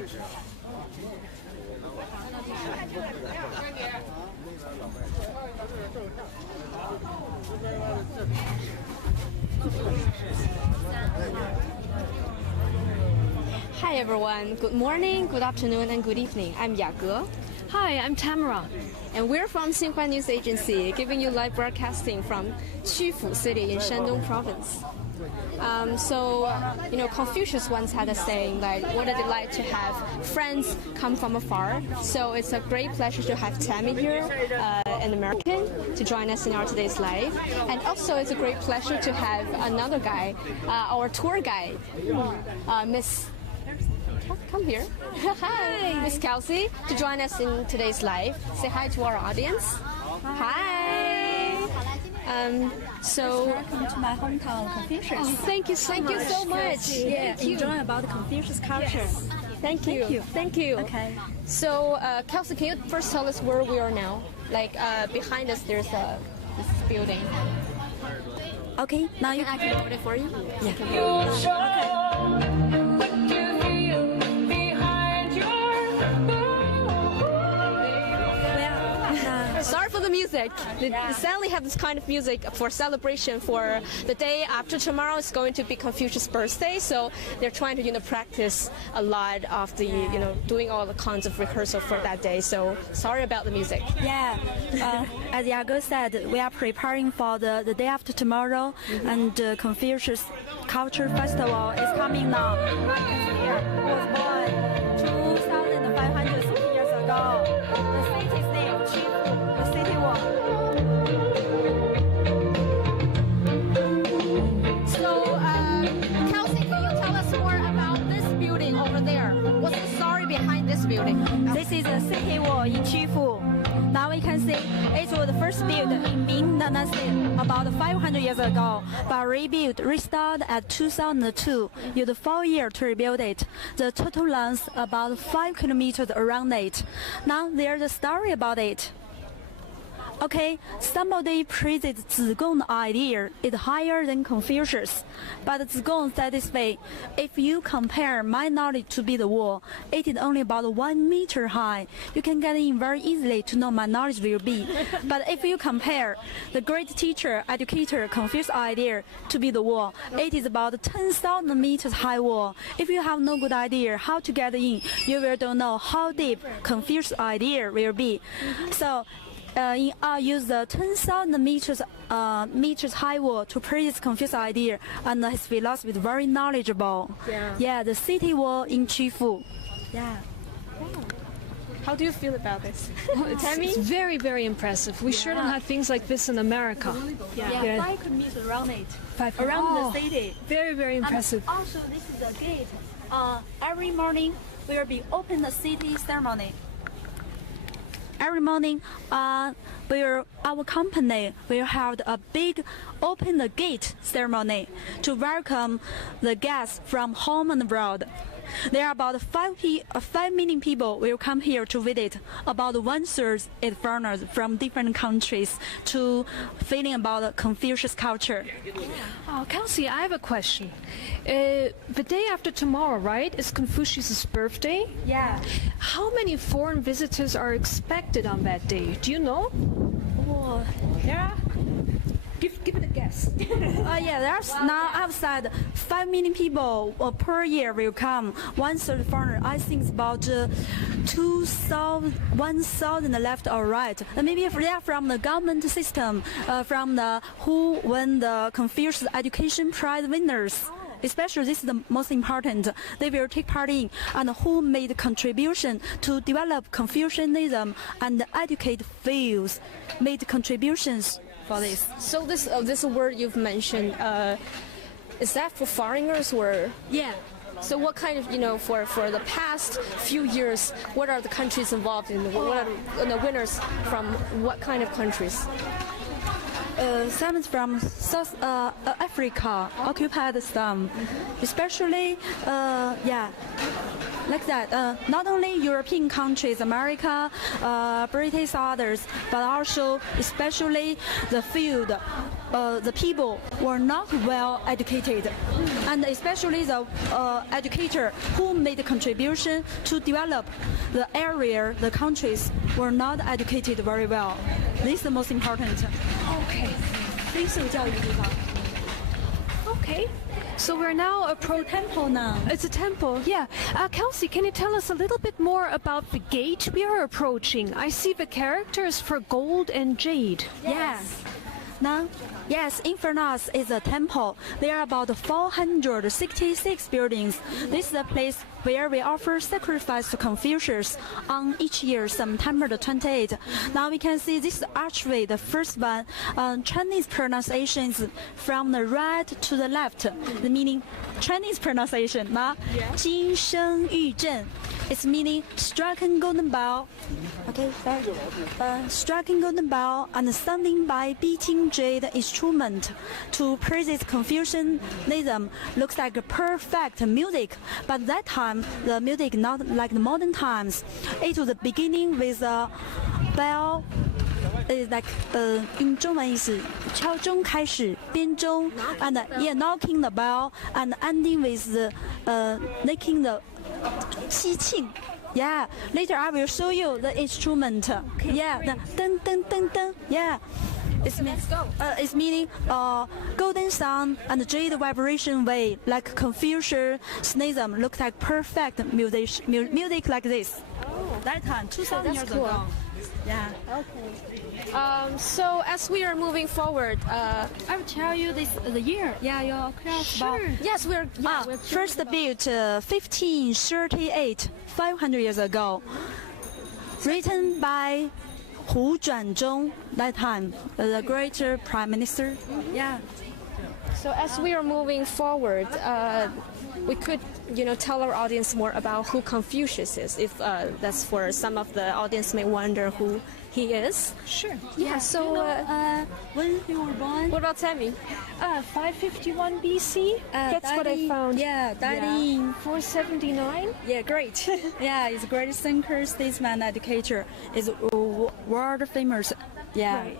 Hi everyone, good morning, good afternoon, and good evening. I'm Yage. Hi, I'm Tamara. And we're from Xinhua News Agency, giving you live broadcasting from Qufu City in Shandong Province. Confucius once had a saying like, what is it like to have friends come from afar? So it's a great pleasure to have Tammy here, an American, to join us in our today's live. And also it's a great pleasure to have another guy, our tour guide, Miss... Come here. Hi, Miss Kelsey, to join us in today's live. Say hi to our audience. Hi. Welcome to my hometown, Confucius. Thank you so much. Yeah, enjoy about the Confucius culture. Yes. Thank you. Okay. So, Kelsey, can you first tell us where we are now? Like behind us, there's this building. Okay. Now I can hold it for you. Sorry for the music. They sadly have this kind of music for celebration for the day after tomorrow. It's going to be Confucius' birthday, so they're trying to practice a lot of the doing all the kinds of rehearsal for that day. So sorry about the music. Yeah, as Yage said, we are preparing for the day after tomorrow, and Confucius Culture Festival is coming now. Here was born 2,500 years ago. The city's name, Qufu, the city wall. So, Kelsey, can you tell us more about this building over there? What's the story behind this building? This is a city wall in Qufu. Now we can see it was first built in Ming Dynasty about 500 years ago, but restored at 2002. Used 4 years to rebuild it. The total length about 5 kilometers around it. Now there's a story about it. Okay, somebody praised Zigong's idea is higher than Confucius, but Zigong said this way: if you compare my knowledge to be the wall, it is only about 1 meter high. You can get in very easily to know my knowledge will be. But if you compare the great teacher, educator, Confucius' idea to be the wall, it is about 10,000 meters high wall. If you have no good idea how to get in, you will don't know how deep Confucius' idea will be. So. Use the 10,000 meters high wall to praise Confucius' idea, and his philosophy is very knowledgeable. Yeah, the city wall in Qufu. Yeah. How do you feel about this? It's very, very impressive. We sure don't have things like this in America. 5 kilometers around it. Around the city. Very, very impressive. And also, this is the gate. Every morning, we will be open the city ceremony. Every morning, our company will have a big open the gate ceremony to welcome the guests from home and abroad. There are about 5 million people will come here to visit. About 1/3 is foreigners from different countries to feeling about Confucius culture. Oh, Kelsey, I have a question. The day after tomorrow, right, is Confucius' birthday? Yeah. How many foreign visitors are expected on that day? Do you know? Oh, yeah. Give it a guess. There's now outside 5 million people per year will come. 1/3 foreigner. I think it's about 1,000 left or right. And maybe if they are from the government system, from the who won the Confucius Education Prize winners. Especially this is the most important. They will take part in and who made contribution to develop Confucianism and educate fields, made contributions for this. So this word you've mentioned, is that for foreigners or? Yeah. So what kind of, for the past few years, what are the countries involved in? What are the winners from what kind of countries? Some from South Africa occupied some, especially like that. Not only European countries, America, British others, but also especially the field, the people were not well educated, and especially the educator who made a contribution to develop the area, the countries were not educated very well. This is the most important. Okay. 非受教育的地方。 Okay. So we're now approaching temple now. It's a temple, yeah. Kelsey, can you tell us a little bit more about the gate we are approaching? I see the characters for gold and jade. Yes. Now, yes, in front of us is a temple. There are about 466 buildings. This is the place where we offer sacrifice to Confucius on each year, September the 28th. Now we can see this archway, the first one. Chinese pronunciation is from the right to the left. The meaning Chinese pronunciation. 金声玉振. It's meaning striking golden bell. Okay, striking golden bell and sounding by beating jade instrument to praise Confucianism looks like a perfect music. But that time, the music not like the modern times. It was beginning with a bell. It's like 用中文意思敲钟开始编钟 and knocking the bell and ending with making the 喜庆. Yeah, later I will show you the instrument. Okay, yeah, the dun dun dun dun. Yeah, it's meaning golden sound and jade vibration way like Confucianism looks like perfect music like this. Oh, that time 2000 years cool. ago. Yeah. Okay. So as we are moving forward, I will tell you the year. Yeah, you're curious Sure. about. yes, we're First built 1538, 500 years ago. Written by Hu Zhuanzhong that time, the great prime minister. Yeah. So as we are moving forward, we could, tell our audience more about who Confucius is, if that's for some of the audience may wonder who he is. Sure. Yeah. So When you were born? what about Tammy? 551 BC. That's what I found. Yeah, died in. 479. Yeah, great. Yeah, he's a great thinker, statesman, educator. Is world famous. Yeah. Right.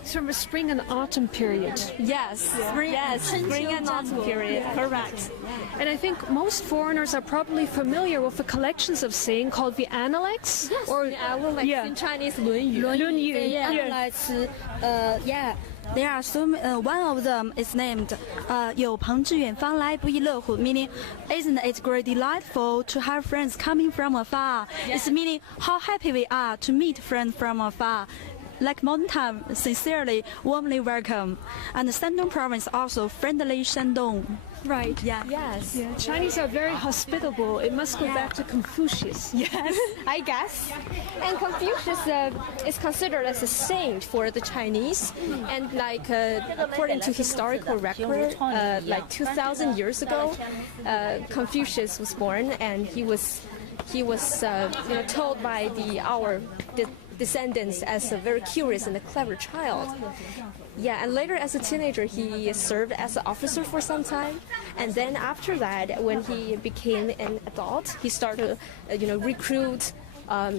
It's from the spring and autumn period. Yes. Spring and autumn period. Correct. And I think most foreigners are probably familiar with the collections of saying called the Analects. Yes. Or yeah. In Chinese, 论语. 论语. Yeah. Yeah. Yeah. There are so one of them is named 有朋自远方来不亦乐乎 meaning isn't it great delightful to have friends coming from afar. It's meaning how happy we are to meet friends from afar. Like modern time, sincerely, warmly welcome. And the Shandong province also friendly Shandong. Right. Yeah. Yes. Yeah. Chinese are very hospitable. It must go back to Confucius. Yes, I guess. And Confucius is considered as a saint for the Chinese, and like according to historical record, like 2,000 years ago, Confucius was born, and he was told by our descendants as a very curious and a clever child. Yeah, and later as a teenager, he served as an officer for some time, and then after that, when he became an adult, he started, recruit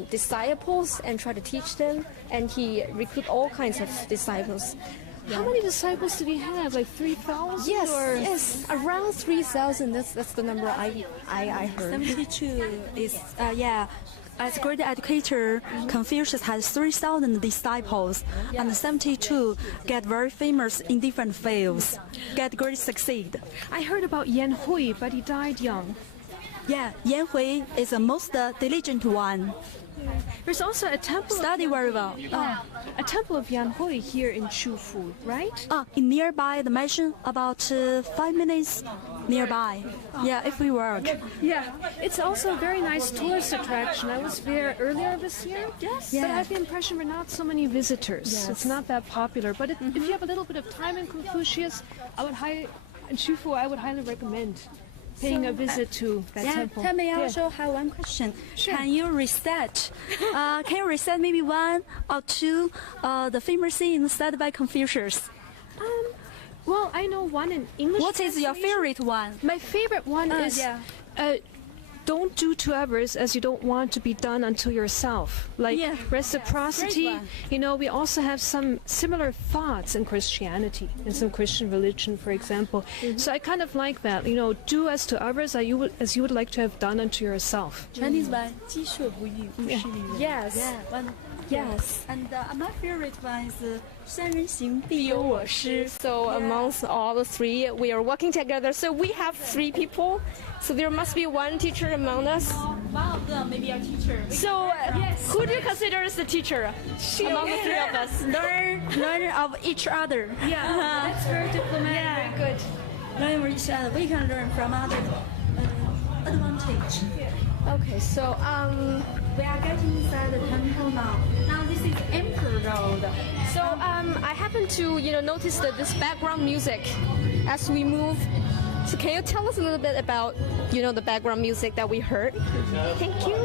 disciples and try to teach them, and he recruit all kinds of disciples. How many disciples did he have? Like 3,000? Yes, around 3,000. That's the number I heard. 72 is As a great educator, Confucius has 3,000 disciples, and 72 get very famous in different fields, get great succeed. I heard about Yan Hui, but he died young. Yeah, Yan Hui is the most diligent one. There's also a temple. Study very well. A temple of Yan Hui here in Chufu, right? In nearby the mansion, about 5 minutes nearby. Yeah, if we work. Yeah, it's also a very nice tourist attraction. I was there earlier this year. Yes. But I have the impression we're not so many visitors. Yes. It's not that popular. But if you have a little bit of time in Confucius, in Chufu, I would highly recommend paying a visit to that temple. Tell me, I also have one question. Sure. Can you reset? Can you reset maybe one or two the famous things said by Confucius? Well, I know one in English. What is your translation. favorite one? My favorite one is don't do to others as you don't want to be done unto yourself. Like reciprocity, we also have some similar thoughts in Christianity, in some Christian religion, for example. So I kind of like that, do as to others as you would like to have done unto yourself. Chinese one, 己所不欲，勿施于人. Yes. Yes. And my favorite one is 三人行必有我师. So amongst all the three, we are working together. So we have 3 people. So there must be one teacher among us. One of them maybe a teacher. So who do you consider as the teacher among the 3 of us? Learn of each other. Yeah, that's very diplomatic. Very good. Learn of each other. We can learn from others. Advantage. Okay, so We are getting inside the temple now. Now this is Emperor Road. So I happen to notice that this background music as we move. So can you tell us a little bit about the background music that we heard? Thank you.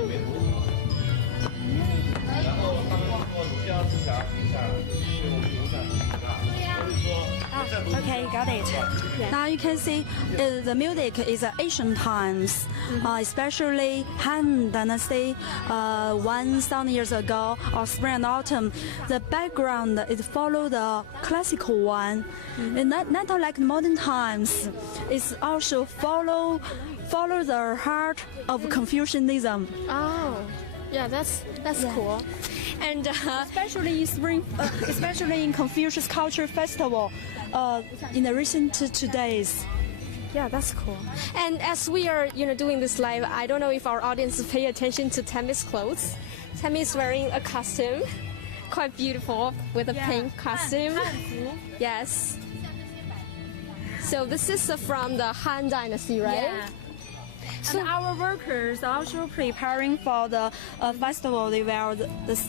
Okay, got it. Now you can see the music is ancient times, especially Han Dynasty, 1,000 years ago, or spring and autumn. The background is follow the classical one, and not like modern times. It's also follow the heart of Confucianism. Oh, yeah, that's cool. And Especially in spring, especially in Confucius Culture Festival, in the recent 2 days. yeah, that's cool. And as we are doing this live, I don't know if our audience pay attention to Tammy's clothes. Tammy is wearing a costume, quite beautiful, with a pink costume. Yes. So this is from the Han Dynasty, right? Yeah. So our workers are also preparing for the festival. They wear this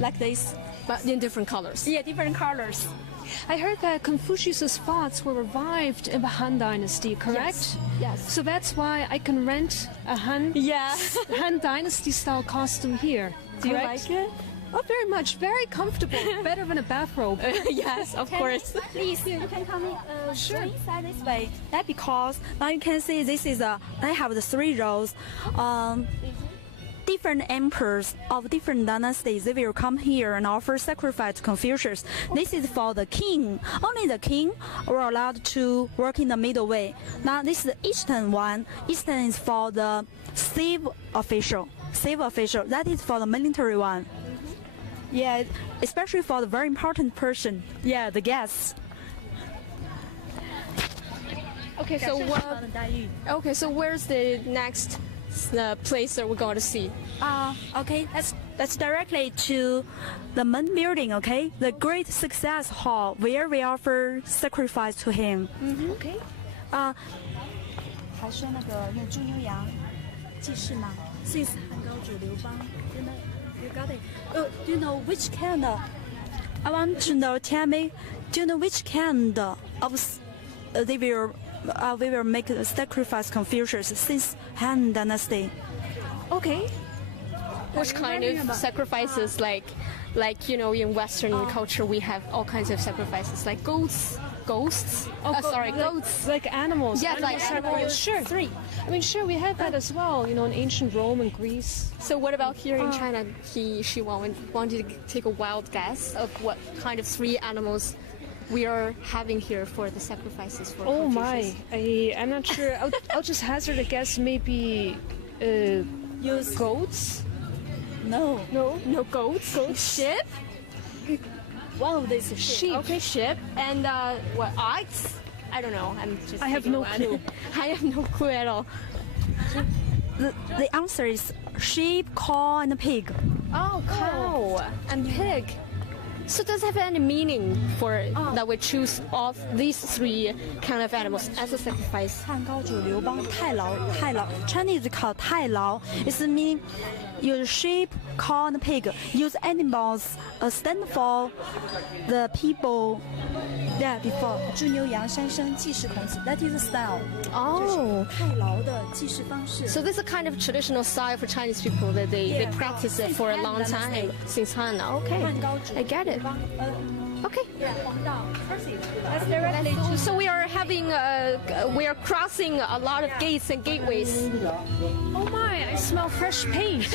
like this. But in different colors. Yeah, different colors. I heard that Confucius's thoughts were revived in the Han Dynasty, correct? Yes. So that's why I can rent a Han Dynasty style costume here. Do you correct? like it? Oh, very much. Very comfortable. Better than a bathrobe. Yes, of course. Please, you can come inside this way. That because now you can see this is they have the 3 rows. Different emperors of different dynasties, they will come here and offer sacrifice to Confucius. This is for the king. Only the king were allowed to work in the middle way. Now this is the eastern one. Eastern is for the civil official. That is for the military one. Yeah, especially for the very important person. Yeah, the guests. Okay, so where's the next place that we're going to see? Okay, that's directly to the main building. Okay, the Great Success Hall where we offer sacrifice to him. Okay. 还说那个用猪牛羊祭祀吗 ？Since 汉高祖刘邦，真的 you got it. Do you know which kind? I want to know. Tell me. Do you know which kind of we will make a sacrifice Confucius since Han Dynasty? Okay. Which kind of sacrifices? Like in Western culture, we have all kinds of sacrifices, like ghosts. Goats. Like animals. Yeah, like animals. Sure. 3. I mean, sure, we had that as well, in ancient Rome and Greece. So what about here in China? She wanted to take a wild guess of what kind of 3 animals we are having here for the sacrifices for Oh Confucius. my, I'm not sure. I'll just hazard a guess. Maybe goats. No. No goats. Sheep. One of these sheep. Okay, sheep. And what, ox? I don't know. I have no clue. I have no clue at all. The answer is sheep, cow, and pig. Oh, cow and pig. So does it have any meaning for that we choose of these 3 kind of animals as a sacrifice? 汉高祖刘邦太牢 Chinese called 太牢. It means use sheep, cow, and pig. Use animals stand for the people. Yeah, before 猪牛羊三生祭祀孔子. That is the style. Oh. 太牢的祭祀方式. So this is a kind of traditional style for Chinese people that they practice it for a long time since Han. Okay, I get it. Okay. That's directly to So we are we are crossing a lot of gates and gateways. Oh my, I smell fresh paint.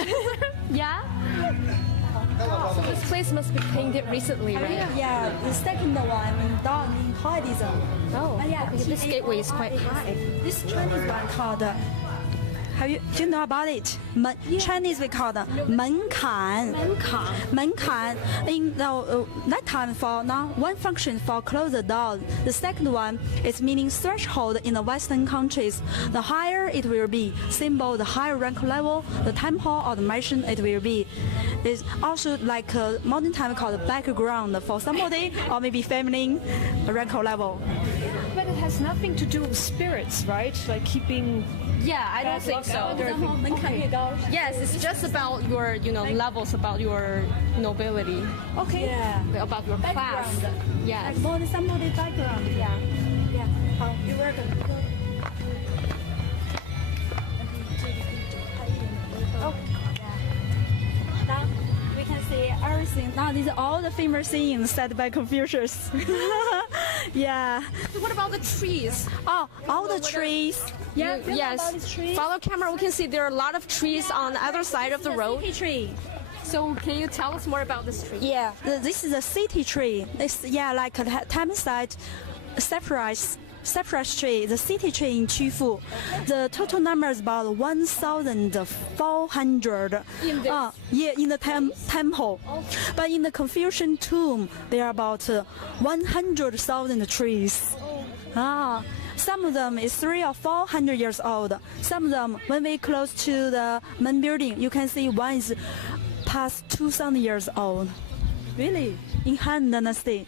Yeah. So this place must be painted recently, right? Yeah, the second one done in Taoism. Oh, yeah. This gateway is quite high. This Chinese one called. Do you know about it? Chinese we call it 门槛. 门槛. In that time for now, one function for close the door. The second one is meaning threshold in the Western countries. The higher it will be, symbol the higher rank level, the temple or the mansion it will be. It's also like a modern time called background for somebody or maybe feminine rank level. But it has nothing to do with spirits, right? Like keeping. Yeah, I don't think so. Yes, it's just about your, levels, about your nobility. Okay. Yeah. About your class. Yes. Somebody background. Yeah. You're welcome. Now we can see everything. Now these are all the famous sayings said by Confucius. Yeah. What about the trees? Oh, all the trees. Yeah. Yes. Follow camera. We can see there are a lot of trees on the other side of the road. City tree. So can you tell us more about this tree? Yeah. This is a city tree. It's like a Thameside cypress tree, the city tree in Qufu. The total number is about 1,400. In this? In the temple. But in the Confucian tomb, there are about 100,000 trees. Some of them is 300 or 400 years old. Some of them, when we close to the main building, you can see one is past 2,000 years old. Really? In Han Dynasty.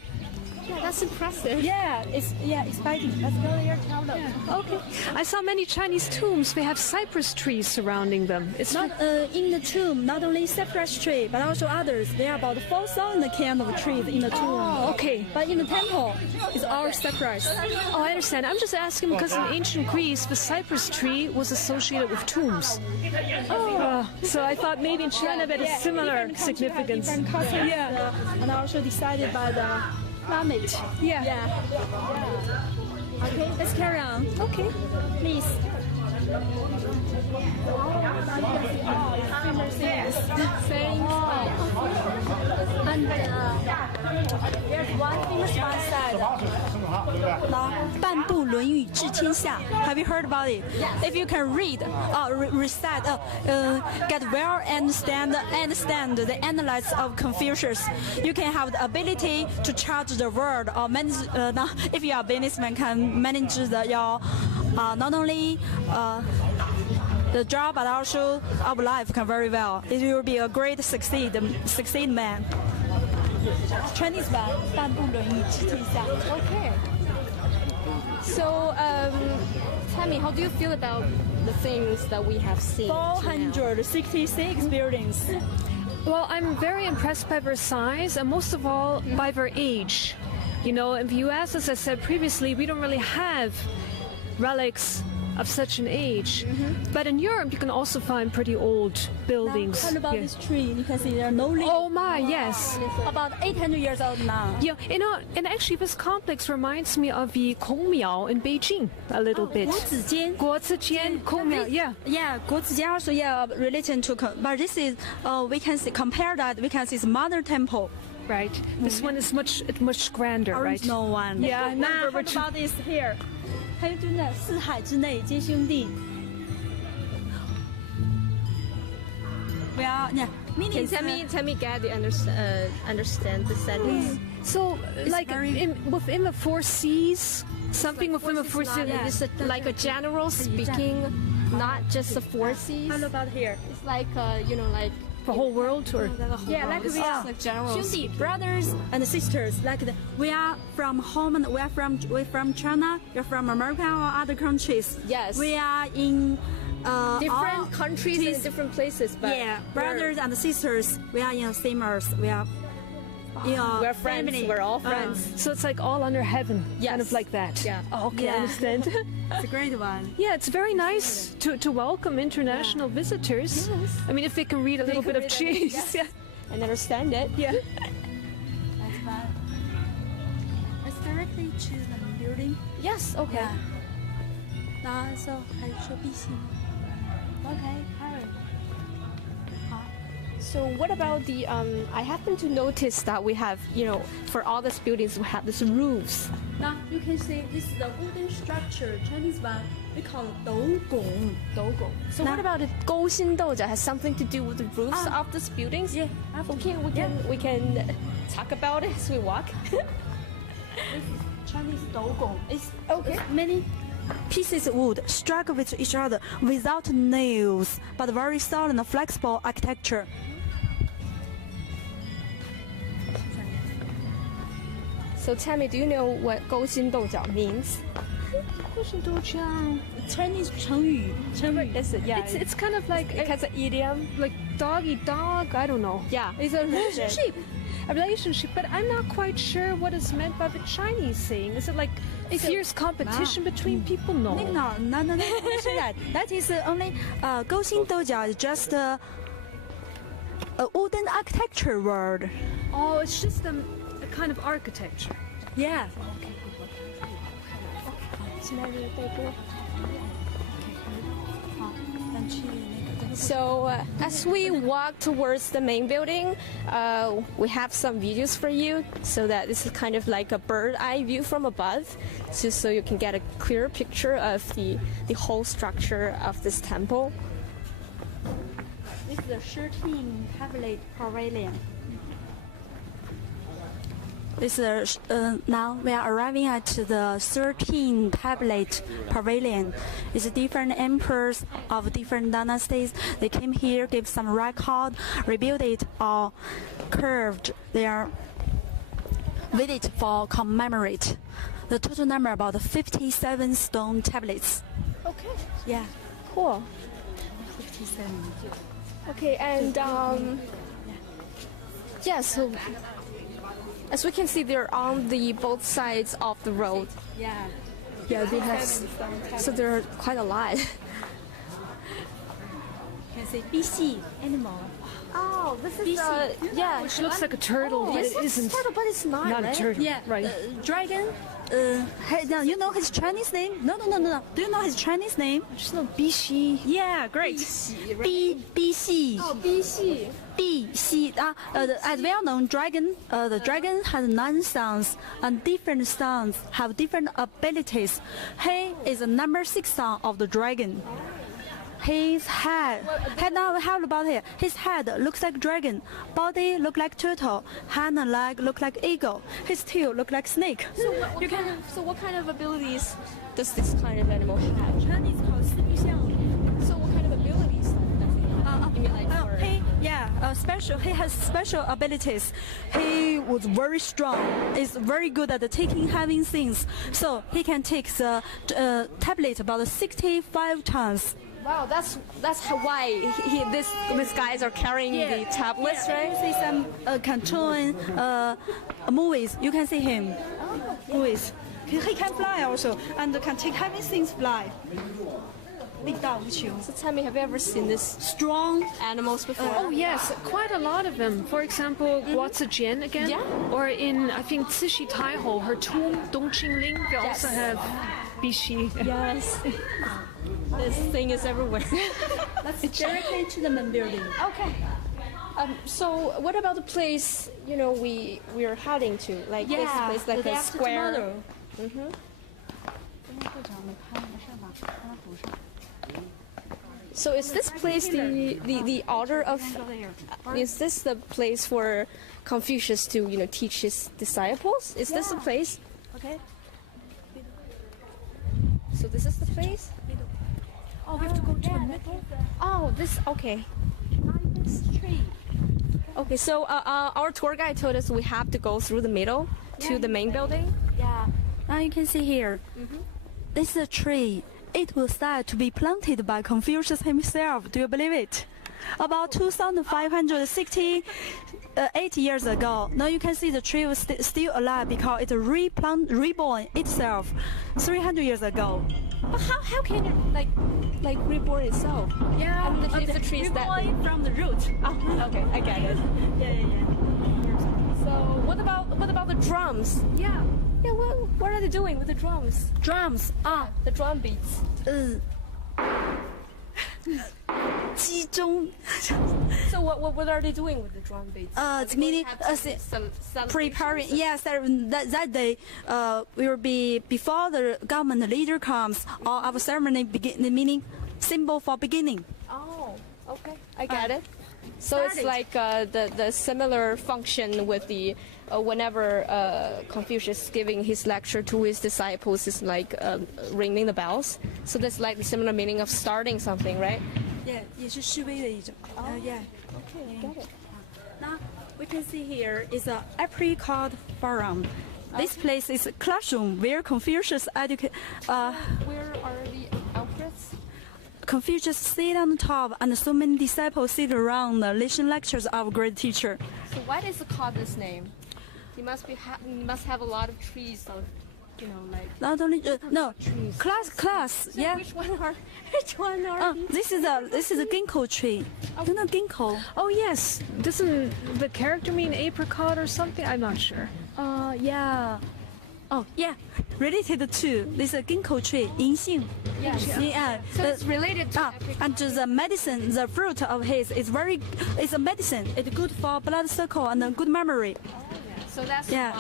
Yeah, that's impressive. Yeah, it's exciting. Let's go there, tell them. Yeah. Okay. I saw many Chinese tombs. They have cypress trees surrounding them. It's not in the tomb. Not only cypress tree, but also others. There are about 4,000 kind of trees in the tomb. Oh, okay. But in the temple, it's all cypress. Oh, I understand. I'm just asking because in ancient Greece, the cypress tree was associated with tombs. So I thought maybe in China that is similar significance. Different customs, yeah. And also decided by the climate. Yeah. Okay, let's carry on. Okay. Please. And there's one famous one said, 半部论语治天下. Have you heard about it? Yes. If you can read, recite, get well understand the analysis of Confucius, you can have the ability to charge the world or manage. If you are a businessman, can manage your not only the job but also of life can very well. It will be a great succeed man. Chinese man, 半部论语治天下. Okay. So, tell me, how do you feel about the things that we have seen? 466 buildings. Well, I'm very impressed by their size and most of all by their age. In the US, as I said previously, we don't really have relics of such an age. But in Europe, you can also find pretty old buildings. Now, what about this tree? You can see there are no leaves. Oh my, yes. About 800 years old now. Yeah, and actually this complex reminds me of the Kongmiao in Beijing a little bit. 国子监 Kongmiao, yeah. Yeah, 国子监 also, related to, but this is, we can see, compare that, we can see it's mother temple. Right. This one is much grander, right? Original one. Yeah, now what about this here? 还有真的四海之内皆兄弟。Can tell me, Gabby, understand the sentence? So, like within the four seas, something within the four seas. It's like a general speaking, not just the four seas. How about here? It's like like the whole world, or like we are like general兄弟, brothers and sisters. Like we are from home and we're from China. You're from America or other countries. Yes. We are in different countries and different places. But brothers and sisters. We are in the same earth. We are. We're friends. Family. We're all friends. So it's like all under heaven, kind of like that. Yeah. Oh, okay, I understand. It's a great one. Yeah, it's very nice to welcome international visitors. Yes. I mean, if they can read a little bit of Chinese, and understand it. Yeah. That's fun. directly to the building. Yes, okay. Yeah. 那 so 还说必须吗 ？Okay, Karen. So what about the I happen to notice that we have, for all these buildings we have these roofs. Now you can see this is the wooden structure. Chinese one we call it 斗拱. So what about the 勾心斗角 has something to do with the roofs of these buildings? Yeah. Okay, we can talk about it as we walk. This is Chinese 斗拱. It's Okay. many pieces of wood struck with each other without nails, but very solid and flexible architecture. So tell me, do you know what 勾心斗角 means? Chinese 成语. Is it? Yeah. It's kind of like It has an idiom. like dog eat dog. I don't know. Yeah, it's a relationship. A relationship, but I'm not quite sure what is meant by the Chinese saying. Is it like fierce competition between people? No. No. That is only 勾心斗角 is just a wooden architecture word. Oh, it's just a kind of architecture. Yeah. So as we walk towards the main building, we have some videos for you, so that this is kind of like a bird eye view from above, just so you can get a clear picture of the whole structure of this temple. This is the 13 tablet pavilion. This is now we are arriving at the 13 tablet pavilion. It's different emperors of different dynasties. They came here, gave some record, rebuilt it, or curved their visit for commemorate. The total number about 57 stone tablets. Okay. Yeah. Cool. 57. Okay, and yeah, so as we can see, they're on the both sides of the road. Yeah. Yeah, they have. So there are quite a lot. You can say BC animal. Oh, this is yeah. Which looks like a turtle, but it isn't. Turtle, but it's not. Not right? a turtle. Yeah, Right. Dragon. Now you know his Chinese name? No. Do you know his Chinese name? Just no bishi. Yeah, great. BC. Oh, BC. BC. As well known, dragon. The dragon has 9 sons, and different sons have different abilities. He is the number 6 son of the dragon. His head now how about here? His head looks like dragon, body look like turtle, hand and leg look like eagle, his tail look like snake. So what kind of abilities does this kind of animal have? Chinese called 四臂象. So what kind of abilities does he have? You mean like for... He has special abilities. He was very strong. Is very good at taking heavy things. So he can take the tablet about 65 times. Wow, that's why these guys are carrying the tablets, You right? see some cartoon movies. You can see him. Movies. He can fly also, and can take heavy things fly. 力大无穷. So tell me, have you ever seen this Strong. animals before? Oh yes, quite a lot of them. For example, Guazijian again, Yeah. or in I think Cishi Taiho, her tomb Dongqingling. They also have bishi. Yes. This thing is everywhere. Let's directly to the main building. Okay. So what about the place we are heading to? Like this place, like the day a after square. tomorrow. So is this place the order of? Is this the place for Confucius to teach his disciples? Is this the place? Okay. So this is the place. Oh, we have to go to the middle. Oh, this okay. This tree. Okay, so our tour guide told us we have to go through the middle to the main building. Yeah. Now you can see here. This is a tree. It was said to be planted by Confucius himself. Do you believe it? About 2,568 years ago. Now you can see the tree was still alive because it reborn itself 300 years ago. But how can it like reborn itself? Yeah, I mean, if the tree is that big. reborn from the root. Oh, okay, I get it. Yeah. So what about the drums? Yeah. Yeah, what are they doing with the drums? Drums. The drum beats. 击钟. So what are they doing with the drum beats? It's meaning preparing. Yes, that day will be before the government leader comes. Or our ceremony begin. Meaning symbol for beginning. Oh, okay, I get it. So it's like the similar function with the whenever Confucius giving his lecture to his disciples is like ringing the bells. So that's like the similar meaning of starting something, right? Yeah, 也是示威的一种. Yeah. Okay, I get it. Now we can see here is a apricot forum. This place is a classroom where Confucius educate. Where are the outfits? Confucius sit on the top, and so many disciples sit around, listen lectures of a great teacher. So why does it call this name? He must have a lot of trees, of, like. Not only no trees. class. So Yeah. Which one are these? This is a ginkgo tree. Do you know ginkgo? Oh yes. Doesn't the character mean apricot or something? I'm not sure. Yeah. Oh yeah. Related to this ginkgo tree, 银杏. Yes. Yeah. So it's related to apricot. And the medicine, the fruit of his is it's a medicine. It's good for blood circle and a good memory. So that's Yeah.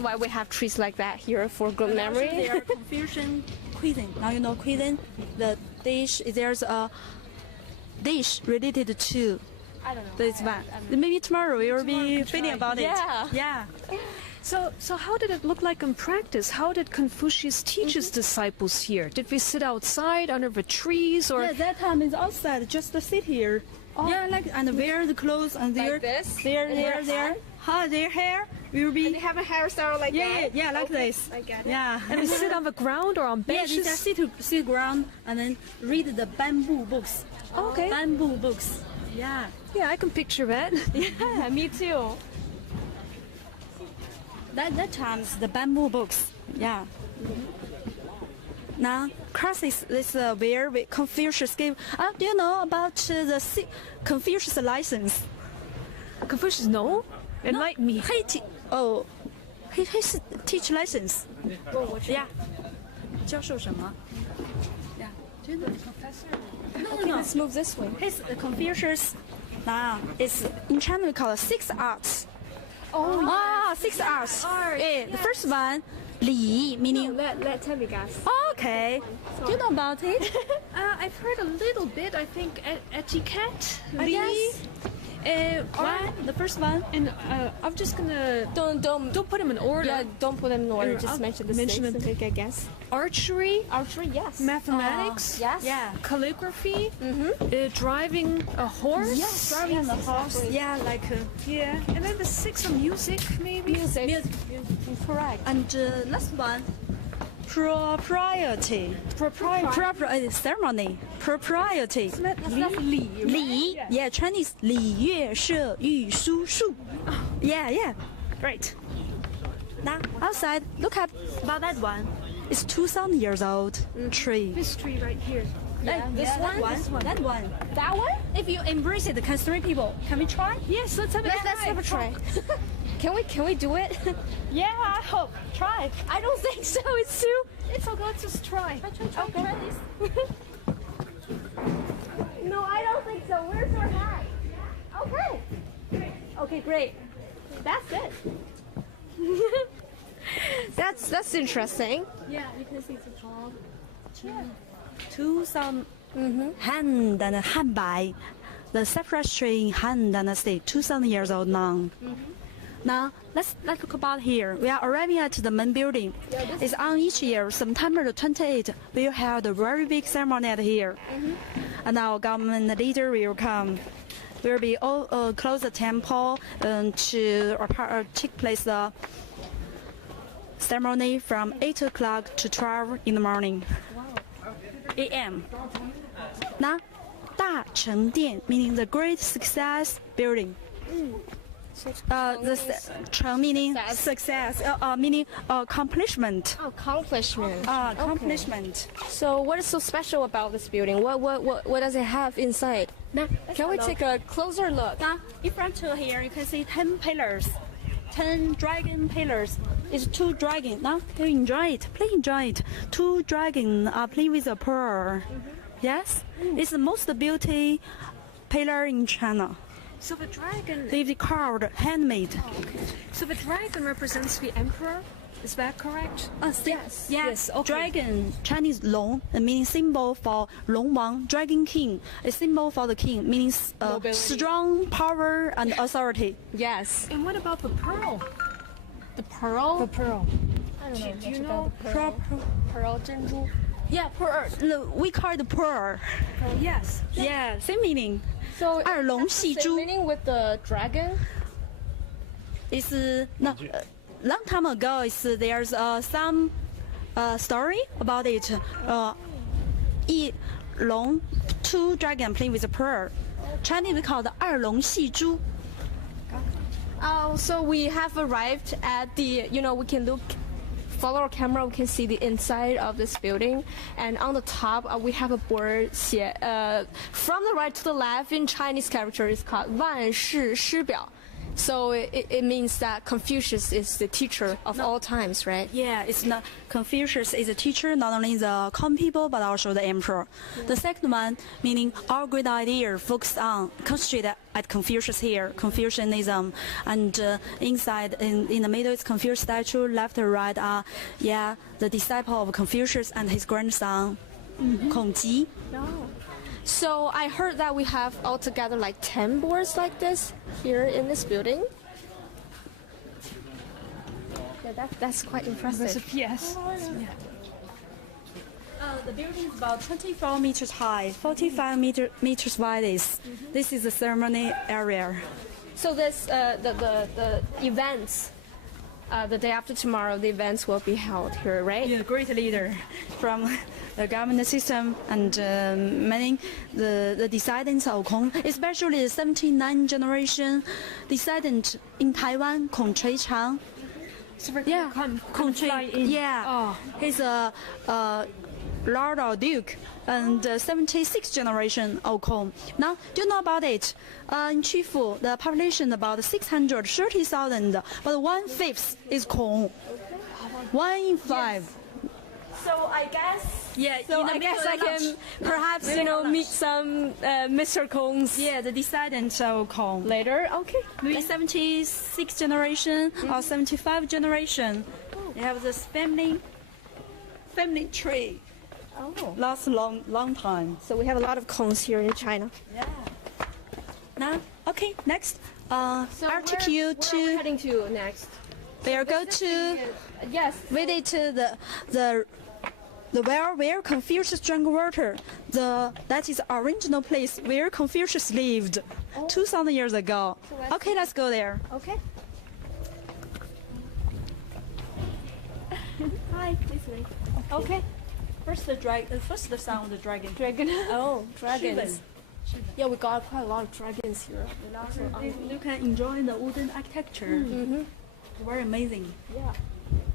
why we have trees like that here for good memory. They are Confucian cuisine. Now you know cuisine. The dish there's a dish related to I don't know. this one. Maybe tomorrow we will be feeling about it. Yeah. Yeah. So how did it look like in practice? How did Confucius teach his disciples here? Did we sit outside under the trees or? Yeah, that time is outside. Just to sit here. Yeah, like and wear the clothes and Like this? There. Their hair will be. And they have a hairstyle like that. Yeah, like Okay, this. I get it. Yeah. And we sit on the ground or on Yeah, benches? they just sit ground and then read the bamboo books. Okay. Bamboo books. Yeah. Yeah, I can picture that. Yeah, me too. That times the bamboo books. Yeah. Now, classes is where Confucius gave. Do you know about the Confucius license? Confucius, no? Enlighten me. He teach license. Yeah. 教授什么? Yeah. Do you know? Okay, let's move this way. His Confucius. Now it's in China we call it 6 arts. Oh, 6 arts. The first one, 礼 meaning. let me guess. Okay. Do you know about it? I've heard a little bit, I think, etiquette. Yes. The first one. And I'm just gonna don't put them in order. Yeah, don't put them in order. I'll Just mention the mention six it. and take a guess. Archery, Archery, yes. mathematics, Yes. Yeah. calligraphy, driving a horse. Yes. Driving the horse. Exactly. Yeah, like. Yeah, and then the 6 on music, maybe. Music. Correct. And last one, propriety. Ceremony. Propriety. That's Li. 礼 Yeah, Chinese 礼乐射御书数 Yeah. Great. Now outside, look up about that one. It's 2,000 years old tree. This tree right here. This one? That one. That one? If you embrace it, can 3 people? Can we try? Yes, let's have a try. Let's have a try. Can we do it? Yeah, I hope. Try. I don't think so. It's too. It's okay, let's just try. Okay. No, I don't think so. Where's your hat? Okay. Okay, great. That's it. That's interesting. Yeah, you can see it's tall. 2,000 Han and Hanbai. The cypress tree in Han Dynasty, 2,000 years old now. Now, let's talk about here. We are arriving at the main building. It's on each year, September the 28th, we'll have a very big ceremony at here. And our government leader will come. We'll be all close the temple to take place the ceremony from 8 o'clock to 12 in the morning. a.m. Now, 大成殿 meaning the great success building. The Cheng meaning success, meaning accomplishment. Accomplishment. Accomplishment. So what is so special about this building? What does it have inside? Can we take a closer look? Now, in front of here, you can see 10 pillars. 10 dragon pillars. It's 2 dragons. Now, can you enjoy it? Please enjoy it. 2 dragons are playing with a pearl. Yes? It's the most beauty pillar in China. So the dragon. They've carved, handmade. So the dragon represents the emperor. Is that correct? Yes. Yes, okay. Dragon, Chinese long, meaning symbol for Long Wang, Dragon King. A symbol for the king, meaning strong power and authority. Yes. And what about the pearl? The pearl? The pearl. I don't know. Do you know? Pearl 珍珠? Yeah, pearl. We call it pearl. Yes. Yeah, same meaning. So, 二龙戏 same 珠 meaning with the dragon? is no. Long time ago, there's some story about it. 一龙 2 dragon playing with a pearl. Chinese we call it 二龙戏珠. So we have arrived at the, we can follow our camera, we can see the inside of this building. And on the top, we have a board, from the right to the left in Chinese character, it's called 万世师表. So it means that Confucius is the teacher of all times, right? Yeah, it's not Confucius is a teacher, not only the common people but also the emperor. The second one meaning our great idea focused on concentrate at Confucius here, Confucianism, and inside in the middle is Confucius statue. Left and right are the disciple of Confucius and his grandson, Kongji. So I heard that we have altogether like 10 boards like this here in this building. Yeah, that's quite impressive. Yes. The building is about 24 meters high, 45 meters wide. This is the ceremony area. So this the events, the day after tomorrow, the events will be held here, right? Yeah, great leader from the government system and many the descendants of Kong, especially the 79th generation descendant in Taiwan, Kong Chang. So we're Yeah, come fly in. Yeah, Oh. he's a Lord or Duke and 76th generation of Kong. Now, do you know about it? In Chifu, the population about 630,000, but 1/5 is Kong. 1 in 5. So I guess. Yeah, So I guess I can perhaps meet some Mr. Kongs. Yeah, the descendants of Kong. Later. Okay. Maybe 76th generation or 75th generation. They have this family tree. Oh. Lasts long time. So we have a lot of Kongs here in China. Yeah. Now, okay, next. So I'll take where you are we to. heading to next? We'll go to Yes. visit to the well where Confucius drank water. That is original place where Confucius lived 2,000 years ago. Okay, let's go there. Okay. Hi, this way. Okay. First the sound of the dragon. Dragon. Oh, dragons. Shivan. Yeah, we got quite a lot of dragons here. You can enjoy the wooden architecture. Very amazing. Yeah.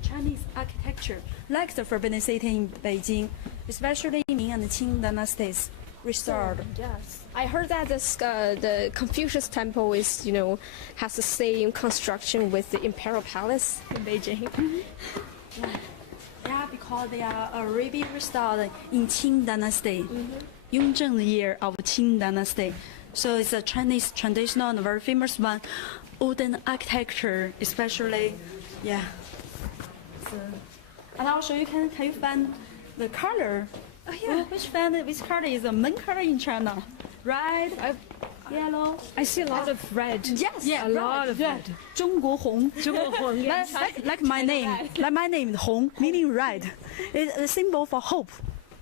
Chinese architecture, like the Forbidden City in Beijing, especially Ming and Qing dynasties, restored. Yes. I heard that the Confucius Temple is, has the same construction with the Imperial Palace in Beijing. Yeah, because they are already restored in Qing dynasty, Yongzheng year of Qing dynasty. So it's a Chinese traditional and very famous one, wooden architecture, especially, yeah. So, and also can you find the color? Oh yeah. Which color is the main color in China? Red, yellow. I see a lot of red. Yes, a lot of red. 中国红. 中国红, yes. Like my name, Hong, meaning red. It's a symbol for hope.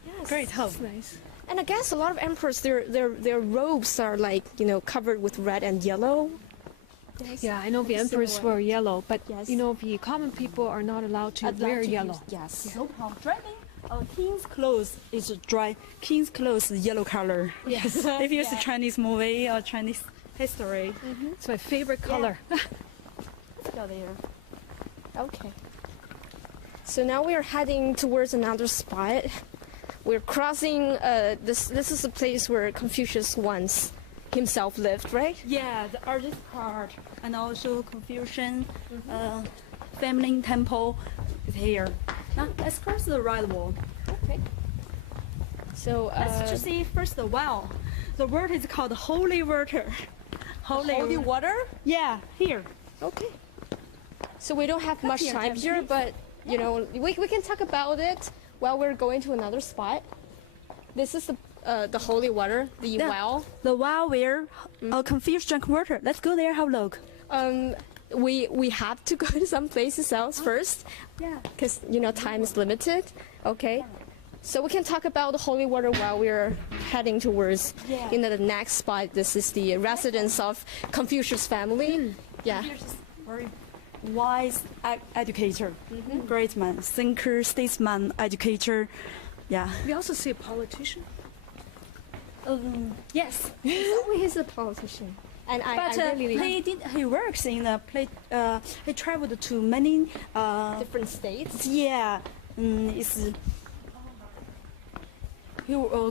Yes. Great hope. That's nice. And I guess a lot of emperors, their robes are like, covered with red and yellow. Yeah, I know the emperors Similar. were yellow, but Yes. the common people are not allowed to wear yellow. Yes. No problem. Dragon. King's clothes is King's clothes is yellow color. Yes. If you see Chinese movie or Chinese history. It's my favorite color. Let's go there. Okay. So now we are heading towards another spot. We're crossing. This is the place where Confucius once himself lived, right? Yeah, the artist part and also Confucian family temple is here. Now let's cross the right wall. Okay. So Let's just see first the well. The word is called holy water. holy water. Yeah, here. Okay. So we don't have much here, time Japanese. here, but you know, we can talk about it while we're going to another spot. This is the holy water, the well. The well where Confucius drank water. Let's go there, have a look. We have to go to some places else first. Yeah. Because you know time is limited. Okay. So we can talk about the holy water while we're heading towards the next spot. This is the residence of Confucius family. Yeah. Confucius, very wise educator, great man, thinker, statesman, educator. Yeah. We also say politician. Yes. He's a politician. And But I really he works in a place. He traveled to many different states. Yeah, it's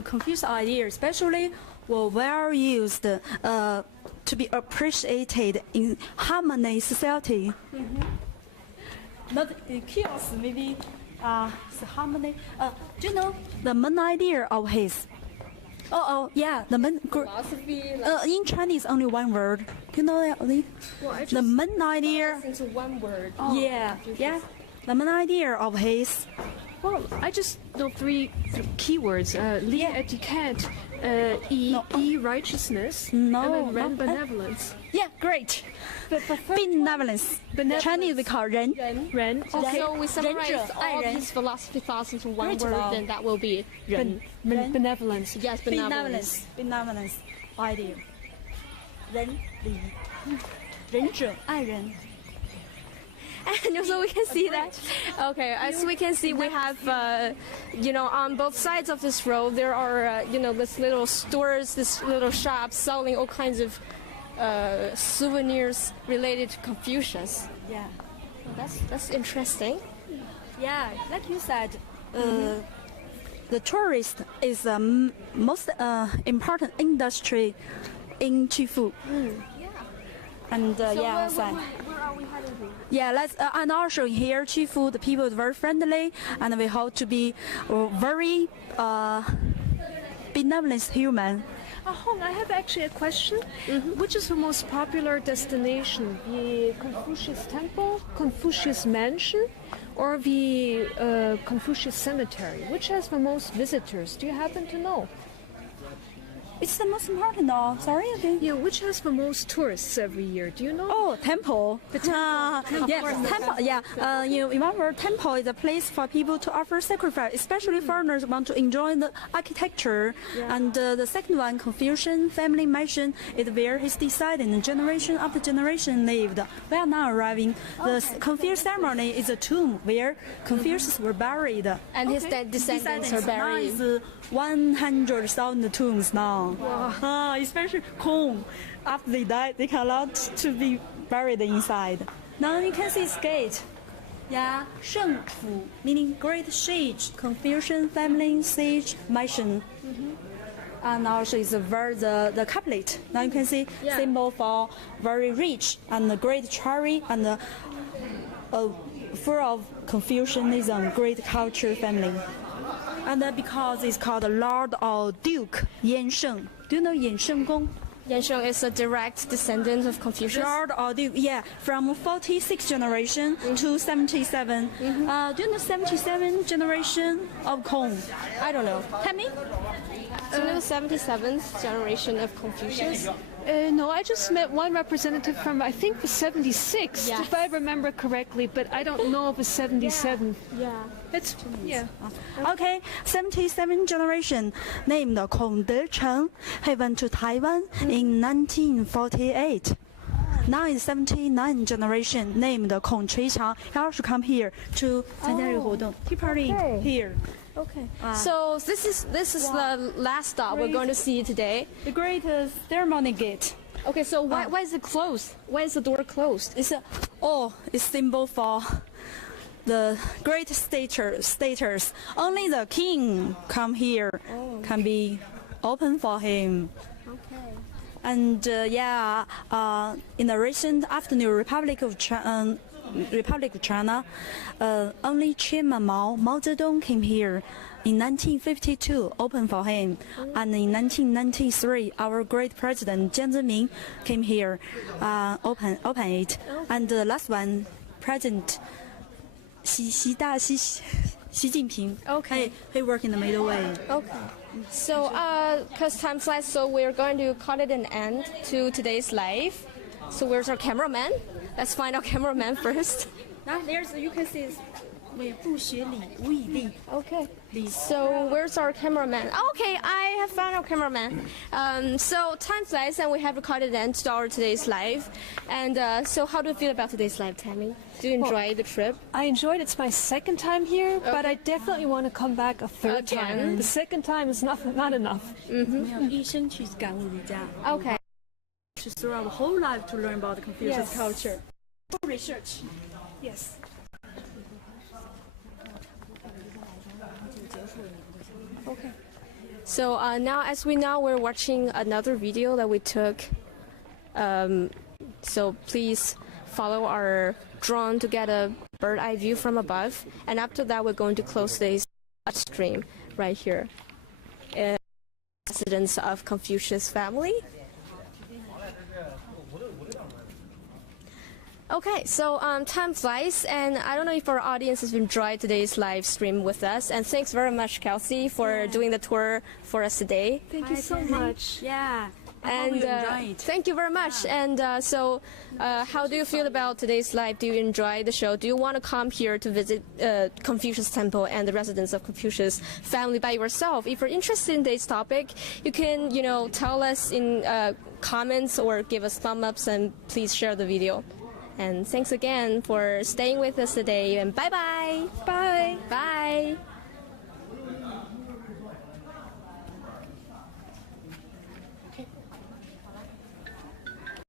Confucius idea, especially were well used to be appreciated in harmony society. Not chaos, maybe it's harmony. Do you know the main idea of his? Yeah, the main. Philosophy. In Chinese, only one word. Do you know that? The main idea. Into one word. Yeah. The main idea of his. Well, I just know three keywords: Li etiquette, righteousness, and then Ren benevolence. Yeah, great. Benevolence. Chinese we call 人. Ren. Okay. So we summarize 仁者， all 爱人。 these philosophy thoughts into one Great word, job. then that will be 人. Benevolence. Yes, benevolence. Benevolence idea. 仁理，仁者爱人。 And so we can see that. Okay, as we can see, we have, on both sides of this road, there are, this little stores, this little shops selling all kinds of souvenirs related to Confucius. Yeah. That's interesting. Yeah, like you said, the tourist is the most important industry in Chifu. And So yeah, where are we heading to? yeah, let's and also here Chifu, the people is very friendly, and we hope to be very benevolent human. Hong, I have actually a question. Which is the most popular destination? The Confucius Temple, Confucius Mansion, or the Confucius Cemetery? Which has the most visitors? Do you happen to know? It's the most important though. Sorry again. Yeah, which has the most tourists every year? Do you know? Oh, temple. The temple. Yeah, temple. Yeah, in one word, temple is a place for people to offer sacrifice, especially foreigners want to enjoy the architecture. And the second one, Confucian family mansion, is where his descendants, generation after generation, lived. We are now arriving. The Confucius ceremony is a tomb where Confucius were buried. And his descendants are Now buried. is 100,000 tombs now. Wow. Especially Kong. After they died, they can allow to be buried inside. Now you can see his gate. Yeah, 圣府 meaning great sage, Confucian family sage mansion. And also is the couplet. Now you can see symbol for very rich and great cherry and full of Confucianism, great culture family. And because it's called Lord or Duke Yan Sheng. Do you know Yan Sheng Gong? Yan Sheng is a direct descendant of Confucius. Lord or Duke, yeah, from 46 generation to 77. Do you know 77 generation of Kong? I don't know. Tell me. Do you know the 77th generation of Confucius? No, I just met one representative from, I think, the 76th, Yes. if I remember correctly, but I don't know of the 77th. Yeah. It's, yeah. Okay, 77 generation named Kong Decheng. He went to Taiwan in 1948. Now is 79 generation named Kong Chuiqiang. He also come here to 参加这个活动 Tea party here. Okay. So this is the last stop we're going to see today. The great ceremony gate. Okay. So why is it closed? Why is the door closed? It's it's symbol for the great status. Only the king come here can be open for him. Okay. And in the recent afternoon, Republic of China, only Chairman Mao Zedong came here. In 1952, open for him, and in 1993, our great president Jiang Zemin came here, open it, and the last one, President Xi Jinping. Okay. He worked in the middle way. Okay. So, because time flies, so we're going to call it an end to today's live. So where's our cameraman? Let's find our cameraman first. There's, you can see, 不学礼，无以立. Okay. So where's our cameraman? Okay, I have found our cameraman. So time flies, and we have recorded an end to our today's live. And so how do you feel about today's live, Tammy? Do you enjoy the trip? I enjoyed it. It's my second time here, but I definitely want to come back a third Again? time. The second time is not enough. Okay. To throw our whole life to learn about the Confucius Yes. culture. Research. Yes. Okay. So now, as we know, we're watching another video that we took. So please follow our drone to get a bird eye view from above. And after that, we're going to close today's stream right here. Residence of Confucius family. Okay, so time flies, and I don't know if our audience has enjoyed today's live stream with us. And thanks very much, Kelsey, for doing the tour for us today. Thank you so much. Yeah. And thank you very much. And so, how do you feel about today's live? Do you enjoy the show? Do you want to come here to visit Confucius Temple and the residence of Confucius family by yourself? If you're interested in today's topic, you can, tell us in comments or give us thumb ups, and please share the video. And thanks again for staying with us today. And bye-bye. Bye. Bye.